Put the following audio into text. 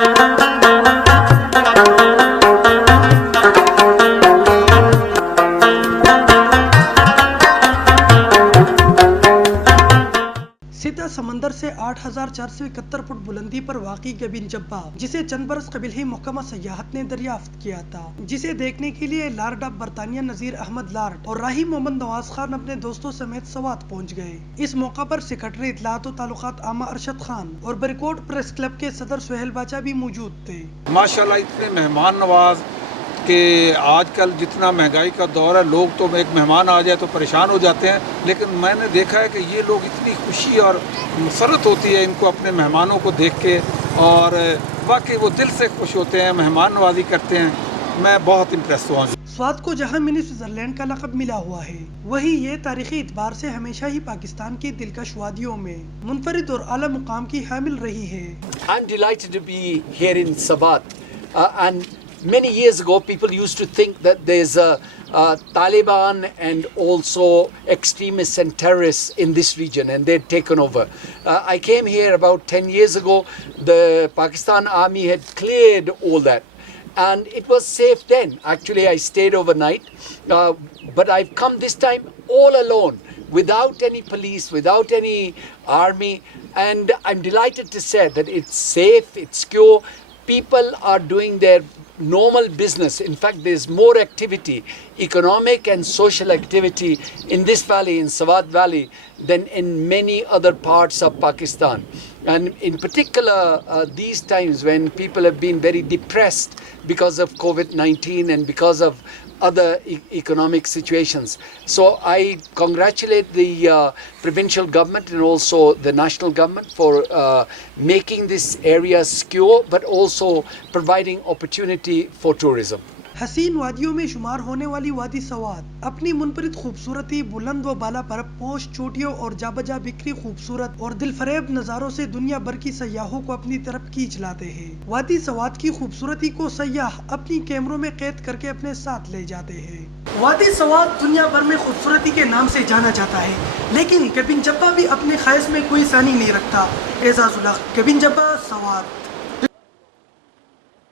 سیدھا سمندر سے 8,471 فٹ بلندی پر واقع گبن جبہ، جسے چند برس قبل ہی محکمہ سیاحت نے دریافت کیا تھا، جسے دیکھنے کے لیے لارڈ آف برطانیہ نذیر احمد لارڈ اور راہی محمد نواز خان اپنے دوستوں سمیت سوات پہنچ گئے۔ اس موقع پر سیکرٹری اطلاعات و تعلقات عامہ ارشد خان اور بریکوٹ پریس کلب کے صدر سہیل باچا بھی موجود تھے۔ ماشاءاللہ اتنے مہمان نواز کہ آج کل جتنا مہنگائی کا دور ہے، لوگ تو ایک مہمان آ جائے تو پریشان ہو جاتے ہیں، لیکن میں نے دیکھا ہے کہ یہ لوگ اتنی خوشی اور مسرت ہوتی ہے ان کو اپنے مہمانوں کو دیکھ کے، اور واقعی وہ دل سے خوش ہوتے ہیں، مہمان نوازی کرتے ہیں۔ میں بہت امپریس ہوا ہوں۔ سوات کو جہاں منی سوئٹزرلینڈ کا لقب ملا ہوا ہے، وہیں یہ تاریخی اعتبار سے ہمیشہ ہی پاکستان کی دلکش وادیوں میں منفرد اور اعلیٰ مقام کی حامل رہی ہے۔ I'm delighted to be here in Sabat. And many years ago, people used to think that there's Taliban and also extremists and terrorists in this region, and they'd taken over. I came here about 10 years ago. The Pakistan Army had cleared all that. And it was safe then. Actually, I stayed overnight. But I've come this time all alone, without any police, without any army. And I'm delighted to say that it's safe, it's secure. People are doing their normal business. In fact, there's more activity, economic and social activity in this valley, in Swat Valley, than in many other parts of Pakistan. And in particular, these times when people have been very depressed because of COVID-19 and because of other economic situations. So I congratulate the provincial government and also the national government for making this area secure, but also providing opportunity for tourism. حسین وادیوں میں شمار ہونے والی وادی سوات اپنی منفرد خوبصورتی، بلند و بالا برف پوش چوٹیوں اور جا بجا بکھری خوبصورت اور دل فریب نظاروں سے دنیا بھر کی سیاحوں کو اپنی طرف کھینچ لاتے ہیں۔ وادی سوات کی خوبصورتی کو سیاح اپنی کیمروں میں قید کر کے اپنے ساتھ لے جاتے ہیں۔ وادی سوات دنیا بھر میں خوبصورتی کے نام سے جانا جاتا ہے، لیکن گبن جبہ بھی اپنے خاص میں کوئی ثانی نہیں رکھتا۔ اعزاز الحق، گبن جبہ، سوات۔